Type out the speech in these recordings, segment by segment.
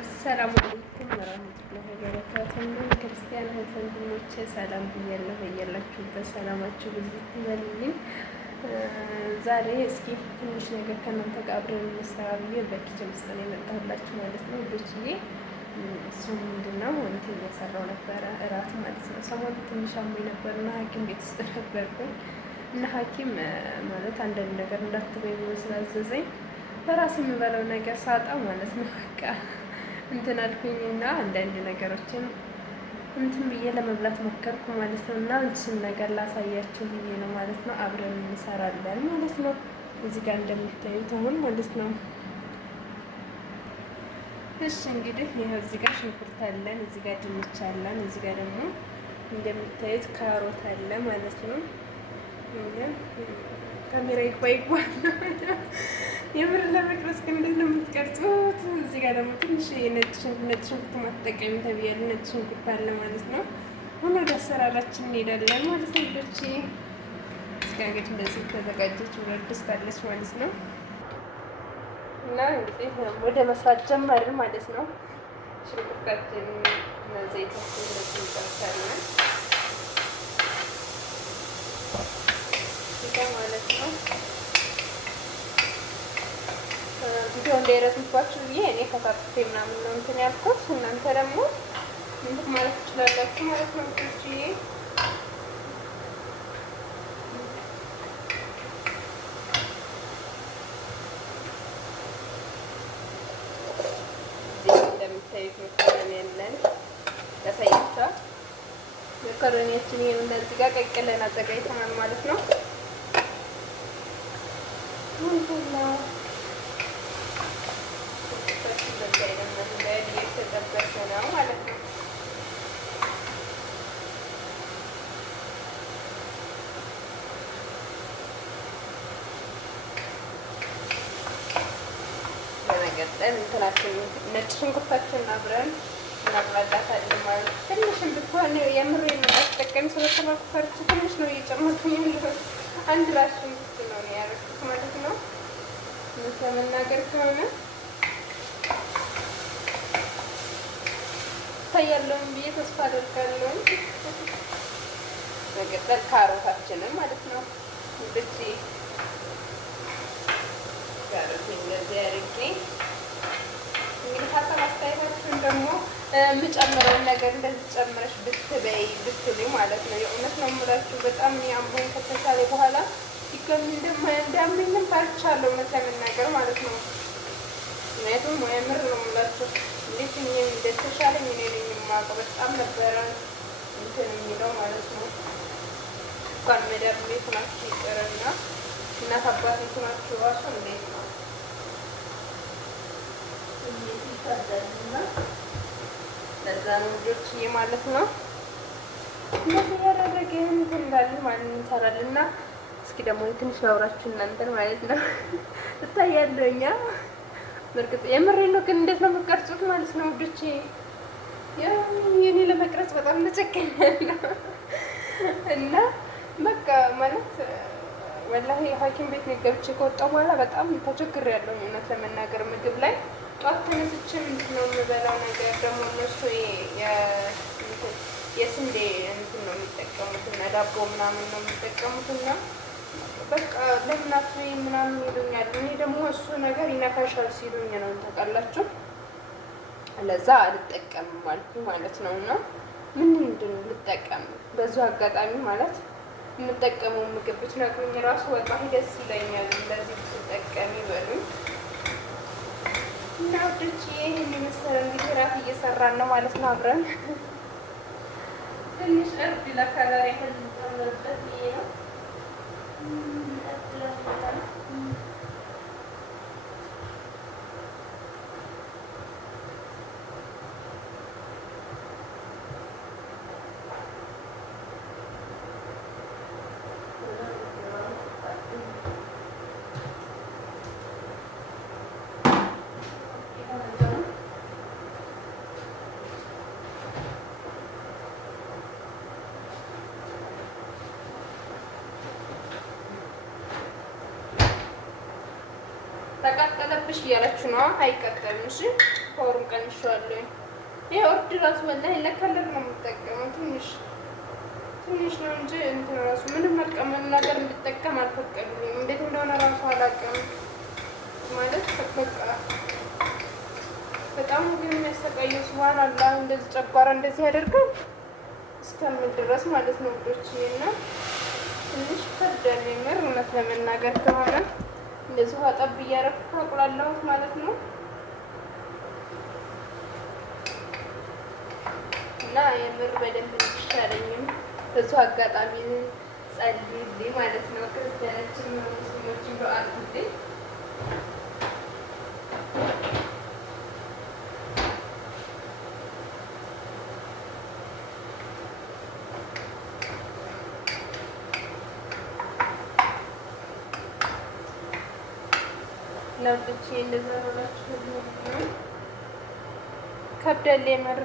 አሰላሙ አለይኩም ወራህመቱላሂ ወበረካቱሁ። ክርስቲያን እህት ወንድሞቼ ሰላም ብያለሁ። በያላችሁበት ሰላማችሁ ብዙ ይበልልኝ። ዛሬ እስኪ ትንሽ ነገር ከእናንተ ጋር አብረን እንስራ ብዬ በኪችን ውስጥ ነው የመጣሁላችሁ ማለት ነው ውዶችዬ። እሱ ምንድነው እንትን እየሰራው ነበረ እራት ማለት ነው። ሰሞኑን ትንሽ አሞኝ ነበርና ሐኪም ቤት ውስጥ ነበርኩኝ እና ሐኪም ማለት አንዳንድ ነገር እንዳትበይ ብሎ ስላዘዘኝ በራሴ የምበለው ነገር ሳጣ ማለት ነው በቃ እንትን አልኩኝና አንዳንድ ነገሮችን እንትን ብዬ ለመብላት ሞከርኩ ማለት ነው። እና እሱን ነገር ላሳያችሁ ብዬ ነው ማለት ነው። አብረን እንሰራለን ማለት ነው። እዚህ ጋር እንደምታዩት አሁን ማለት ነው። እሺ እንግዲህ ይኸው እዚህ ጋር ሽንኩርት አለን፣ እዚህ ጋር ድንች አለን፣ እዚህ ጋር ደግሞ እንደምታዩት ካሮት አለ ማለት ነው። ካሜራ ይጓይጓል የምር ለመቅረጽ ግን እንዴት ነው የምትቀርጹት? እዚህ ጋር ደግሞ ትንሽ ነጭ ሽንኩርት ማትጠቀሚ ተብያለሁ። ነጭ ሽንኩርት አለ ማለት ነው። አሁን ወደ አሰራራችን እንሄዳለን ማለት ነው። ልጆች እዚህ ጋር እንግዲህ እንደዚህ ተዘጋጀች ብረት ድስት አለች ማለት ነው። እና እንግዲህ ወደ መስራት ጀመርን ማለት ነው። ሽንኩርታችን እና ዘይታችን እንደዚህ እንጨርሳለን ማለት ነው። ቪዲዮ እንዳይረዝምባችሁ ብዬ እኔ ከታጥፌ ምናምን ነው እንትን ያልኩት። እናንተ ደግሞ እንትን ማለት ትችላላችሁ ማለት ነው። እዚህ እንደምታዩት መኮረኒ ያለን ያሳያችኋል። መኮረኒያችን ይሄን እንደዚህ ጋር ቀቅለን አዘጋጅተናል ማለት ነው። የተጠበሰ ነው ማለት ነው። በመቀጠል እንትናችን ነጭ ሽንኩርታችንን አብረን እናቁላላታለን ማለት ነው። ትንሽም ብትሆን የምር የምናስጠቀም ስለተባልኩ ፈርቼ ትንሽ ነው እየጨመርኩኝ ያለሁት። አንድ ራስ ሽንኩርት ነው ያደረኩት ማለት ነው። ለመናገር ከሆነ ታያለውን ብዬ ተስፋ አደርጋለሁ። በመቀጠል ካሮታችንን ማለት ነው ብቻ ካሮት እንደዚህ አድርጌ እንግዲህ ሀሳብ አስተያየታችሁን ደግሞ የምጨምረውን ነገር እንደዚህ ጨምረሽ ብትበይ ብትሉ ማለት ነው። የእውነት ነው የምላችሁ በጣም አሞኝ ከተሻለ በኋላ ሲገኝ እንዳመኝም ባልቻለሁ እውነት ለመናገር ማለት ነው። ምክንያቱም የምር ነው የምላችሁ እንዴት እኔም እንደተሻለኝ እኔ ነኝ የማውቀው። በጣም ነበረ እንትን የሚለው ማለት ነው። እንኳን መዳብ ቤት ናችሁ ይቅርና እናት አባት ቤት ናችሁ እራሱ እንዴት ነው ይታደልና ለዛ ነው ልጆችዬ ማለት ነው። እንደዚህ ያደረገን እንትን እንዳለን ማለት እንሰራለን እና እስኪ ደግሞ ትንሽ ላውራችሁ እናንተን ማለት ነው። እታያለሁ እኛ በርግጥ የምሬ ነው ግን እንዴት ነው የምትቀርጹት ማለት ነው ውዶቼ። የኔ ለመቅረጽ በጣም ተቸገኛለሁ እና በቃ ማለት ወላሂ ሐኪም ቤት ገብቼ ከወጣሁ በኋላ በጣም ተቸግሬያለሁ እውነት ለመናገር። ምግብ ላይ ጧት ተነስቼ ምንድን ነው የምበላው ነገር ደግሞ እነሱ የስንዴ እንትን ነው የሚጠቀሙት እና ዳቦ ምናምን ነው የሚጠቀሙት እና በቃ ለምን አትበይ ምናምን ይሉኛል። እኔ ደግሞ እሱ ነገር ይነካሻል ሲሉኝ ነው ታውቃላችሁ። ለዛ አልጠቀምም አልኩኝ ማለት ነው። እና ምንድን ነው ልጠቀም በዙ አጋጣሚ ማለት የምጠቀመው ምግብ ብትነግሩኝ ራሱ ወላሂ ደስ ይለኛል። እንደዚህ ብትጠቀሚ በሉኝ እና ወዶች ይሄን የመሰለ እንግዲህ እራት እየሰራን ነው ማለት ነው አብረን። ትንሽ እርድ ለከለር የተጨመረበት ይሄ ነው። ተቃጠለብሽ እያላችሁ ነው። አይቃጠልም። እሺ ፓወሩን ቀንሼዋለሁ። ይሄ ኦርድ ራሱ ወላሂ ለከለር ነው የምጠቀመው። ትንሽ ነው እንጂ እንትን ራሱ ምንም መልቀመን ነገር እንድጠቀም አልፈቀዱልኝም። እንዴት እንደሆነ ራሱ አላውቅም። ማለት በቃ በጣም ግን የሚያሰቃየው ስዋን አላ እንደዚህ ጨጓራ እንደዚህ ያደርጋል እስከምን ድረስ ማለት ነው ውዶች። እና ትንሽ ከብዳል የምር እውነት ለመናገር ከሆነ እንደዚህ ውሃ ጠብ እያደረኩ አቁላላሁት ማለት ነው። እና የምር በደንብ እንዲሻለኝም በሱ አጋጣሚ ጸልዩልኝ ማለት ነው። ክርስቲያኖችን ሙስሊሞችን ዱዓ አድርጉልኝ። ለውጥቼ እንደዛ ሆናችሁ ከብዳል የምር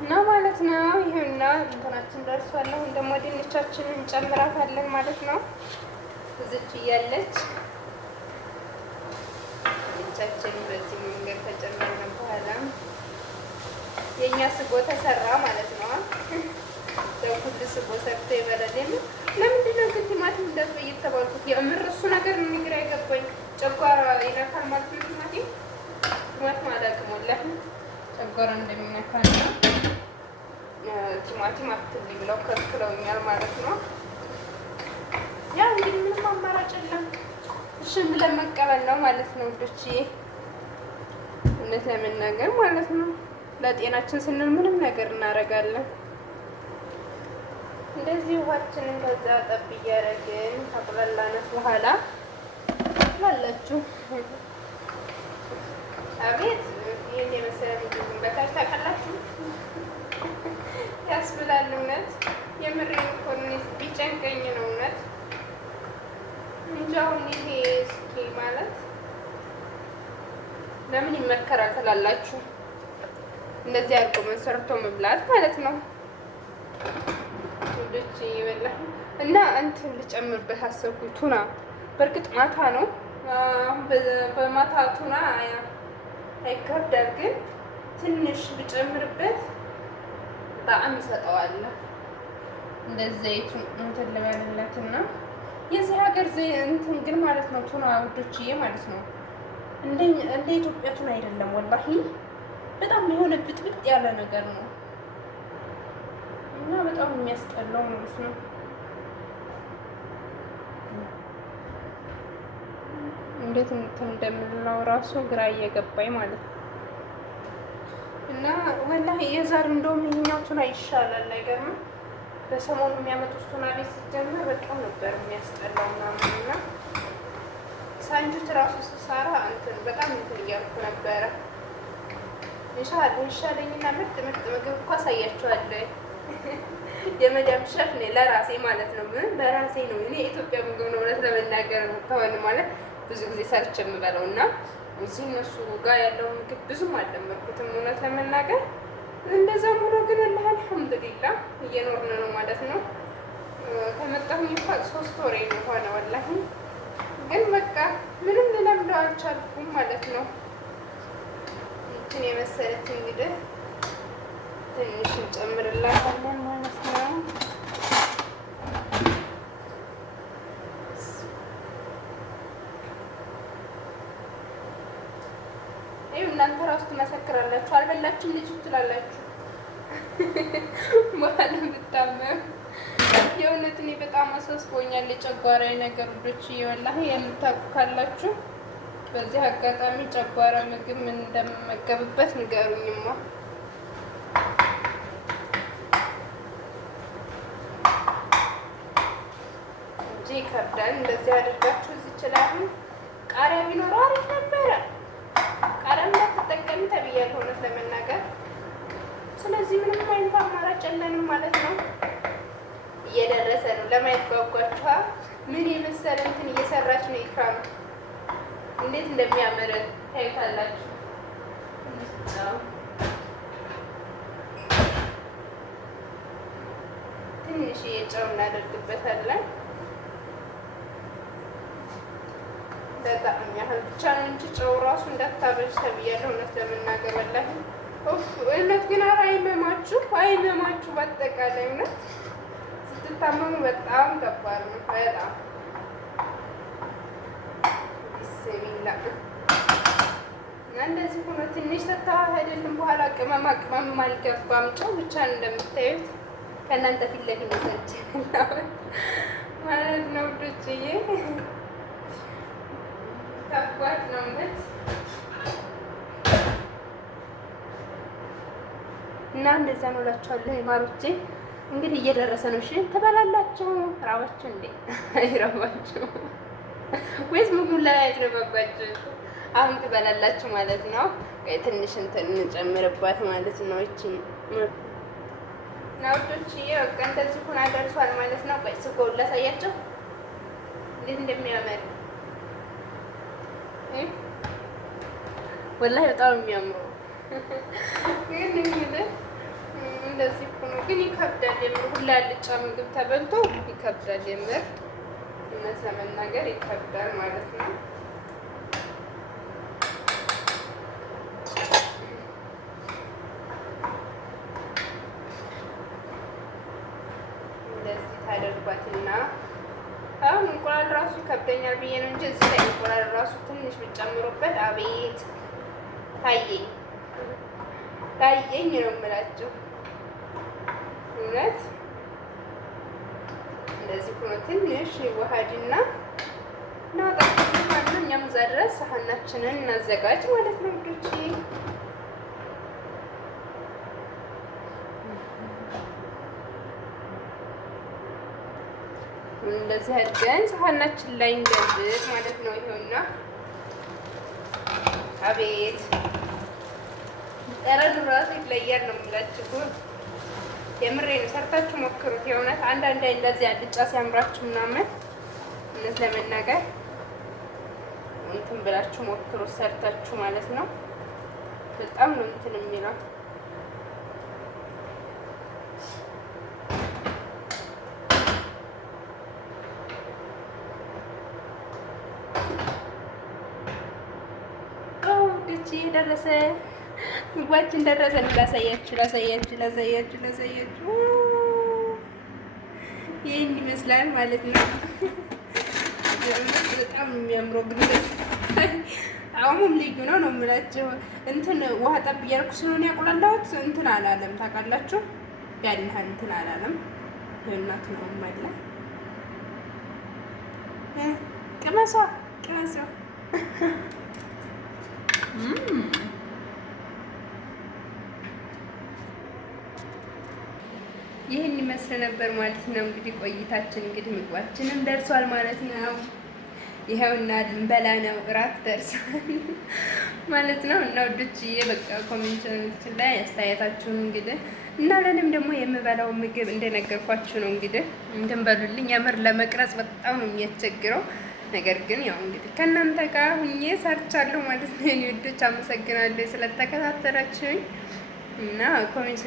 እና ማለት ነው። ይሄውና እንትናችን ደርሷል። አሁን ደግሞ ድንቻችንን እንጨምራታለን ማለት ነው። እዚች እያለች ድንቻችንን በዚህ መንገድ ከጨመርን በኋላ የኛ ስጎ ተሰራ ማለት ነው። ለሁሉ ስጎ ሰርቶ ይበላል። ለምንድን ነው ግን ቲማቲም እንደዚህ እየተባልኩት? የምር እሱ ነገር ምን ግራ አይገባኝ። ጨጓራ ይነካል ማለት ነው። ቲማቲም አላውቅም ወላሂ ጨጓራ እንደሚነካ ነው። ቲማቲም አትልኝ ብለው ከልክለውኛል ማለት ነው። ያ እንግዲህ ምንም አማራጭ የለም። እሺ ብለን መቀበል ነው ማለት ነው ውዶች። እውነት ለመናገር ማለት ነው ለጤናችን ስንል ምንም ነገር እናደርጋለን። እንደዚህ ውሃችንን ከዛ ጠብ እያደረግን ካቁላላነት በኋላ ላላችሁ አቤት ይህን የመሰለ ምግብ በታች ታውቃላችሁ ያስብላል። እውነት የምር ኮርኒስ ቢጨንቀኝ ነው እውነት እንጂ አሁን ይሄ እስኪ ማለት ለምን ይመከራል ትላላችሁ? እንደዚህ አድርጎ ሰርቶ መብላት ማለት ነው ልጅ ይበላ እና እንትን ልጨምርበት አሰብኩኝ። ቱና በእርግጥ ማታ ነው በማታ ቱና አይከብዳል፣ ግን ትንሽ ብጨምርበት ጣዕም ይሰጠዋል። እንደዚህ ዘይቱን እንትን ልበልለትና የዚህ ሀገር እንትን ግን ማለት ነው ቱና ውዶችዬ ማለት ነው እንደ ኢትዮጵያ ቱና አይደለም ወላሂ። በጣም የሆነ ብጥብጥ ያለ ነገር ነው እና በጣም የሚያስጠላው ማለት ነው። እንዴት እንትን እንደምንለው ራሱ ግራ እየገባኝ ማለት ነው። እና ወላሂ የዛሬ እንደውም ይሄኛው ቱና ይሻላል። አይገርምም? በሰሞኑ የሚያመጡት ቱና ቤት ሲጀመር በጣም ነበር የሚያስጠላው ምናምን እና ሳንጁት ራሱ ስሰራ እንትን በጣም እንትን እያልኩ ነበረ። ይሻለኝና ምርጥ ምግብ እኮ አሳያችኋለሁ። የመዳም ሸፍ ነኝ ለራሴ ማለት ነው። ምን በራሴ ነው እኔ የኢትዮጵያ ምግብ ነው እውነት ለመናገር ከሆነ ማለት ብዙ ጊዜ ሰርቼ የምበለው እና እዚህ እነሱ ጋር ያለው ምግብ ብዙም አልለመድኩትም እውነት ለመናገር። እንደዛም ሆኖ ግን ወላሂ አልሐምዱሊላህ እየኖርን ነው ማለት ነው። ከመጣሁኝ እንኳን 3 ወሬ ነው ሆነ ወላሂ። ግን በቃ ምንም ልለምደው አልቻልኩም ማለት ነው። እንትን የመሰለች እንግዲህ ትንሽ እንጨምርላታለን ማለት ነው። እናንተ ራሱ ትመሰክራላችሁ። አልበላችሁም ልጅ ትላላችሁ በኋላ ብታመም። የእውነት እኔ በጣም አሳስቦኛል የጨጓራዬ ነገር ውዶች። ወላሂ የምታውቁ ካላችሁ በዚህ አጋጣሚ ጨጓራ ምግብ ምን እንደምመገብበት ንገሩኝማ። እንጂ ይከብዳል። እንደዚህ አድርጋችሁ እዚህ ይችላል። ቃሪያ ቢኖረው አሪፍ ነበረ። ቃሪያ እንዳትጠቀሚ ተብያለሁ እውነት ለመናገር። ስለዚህ ምንም አይነት አማራጭ የለንም ማለት ነው። እየደረሰ ነው። ለማየት ጓጓችኋ? ምን የመሰለ እንትን እየሰራች ነው ኢክራም። እንዴት እንደሚያምር ታዩታላችሁ። ትንሽ ጨው እናደርግበታለን። በጣም ያህል ብቻ ነው እንጂ ጨው ራሱ እንዳታበዥ ተብያለሁ። እውነት ለመናገር ወላሂ እውነት ግን ኧረ አይመማችሁ በአጠቃላይ እውነት ስትታመሙ በጣም ከባድ ነው። በጣም ቢስሚላ እና እንደዚህ ሆኖ ትንሽ ተተዋህደልን በኋላ ቅመማ ቅመም አልገባም። ጨው ብቻ ነው እንደምታዩት ከእናንተ ፊት ለፊት ነሰችና ማለት ነው ውዶችዬ። ከባድ ነው እውነት እና እንደዛ ነው እላችኋለሁ የማሮቼ። እንግዲህ እየደረሰ ነው። እሺ ትበላላችሁ? ራባችሁ እንዴ? አይራባችሁ ወይስ ምግቡን ላይ አይረባባችሁ? አሁን ትበላላችሁ ማለት ነው። ትንሽ እንትን እንጨምርባት ማለት ነው። እቺ ናውዶችዬ በቃ እንደዚህ ሆና ደርሷል ማለት ነው። ቆይ ስጎውን ላሳያቸው እንዴት እንደሚያምር ወላሂ በጣም የሚያምረው ግን እንግዲህ እንደዚህ ሆኖ ግን ይከብዳል። የምር ሁላ ያልጫ ምግብ ተበልቶ ይከብዳል። የምር እውነት ለመናገር ይከብዳል ማለት ነው። እንደዚህ ታደርጓትና አሁን እንቁላል ራሱ ይከብደኛል ብዬ ነው እንጂ እዚህ ላይ እንቁላል ራሱ ትንሽ ብጨምሩበት አቤት ታየኝ ነው የምላችሁ። እውነት እንደዚህ ሆኖ ትንሽ ዋሃድና እናውጣለን ማለት ነው። እኛም እዛ ድረስ ሳህናችንን እናዘጋጅ ማለት ነው ውዶቼ። እንደዚህ አድርገን ሳህናችን ላይ እንገልብጥ ማለት ነው። ይኸውና አቤት ጠረኑ ራሱ ይለያል ነው የምላችሁ። የምሬን ሰርታችሁ ሞክሩት። የእውነት አንዳንዴ እንደዚህ አልጫ ሲያምራችሁ ምናምን እውነት ለመናገር እንትን ብላችሁ ሞክሩት ሰርታችሁ ማለት ነው። በጣም ነው እንትን የሚለው ደረሰ ምግባችን ደረሰ። ላሳያችሁ ይህን ይመስላል ማለት ነው። በጣም የሚያምረው ግን ጣዕሙም ልዩ ነው ነው የምላቸው። እንትን ውሃ ጠብ እያልኩ ስለሆነ ያቁላላሁት እንትን አላለም ታውቃላችሁ። ያን ያህል እንትን አላለም። የእናት ነው ማለ ቅመሷ ይህን ይመስል ነበር ማለት ነው። እንግዲህ ቆይታችን እንግዲህ ምግባችንም ደርሷል ማለት ነው። ይኸውና ልንበላ ነው፣ እራት ደርሷል ማለት ነው። እና ወዶችዬ በቃ ኮሜንት ላይ አስተያየታችሁን እንግዲህ እና ለእኔም ደግሞ የምበላው ምግብ እንደነገርኳችሁ ነው እንግዲህ እንድንበሉልኝ። የምር ለመቅረጽ በጣም ነው የሚያስቸግረው። ነገር ግን ያው እንግዲህ ከእናንተ ጋር ሁኜ ሰርቻለሁ ማለት ነው። የኔ ወዶች አመሰግናለሁ ስለተከታተላችሁኝ እና ኮሜንት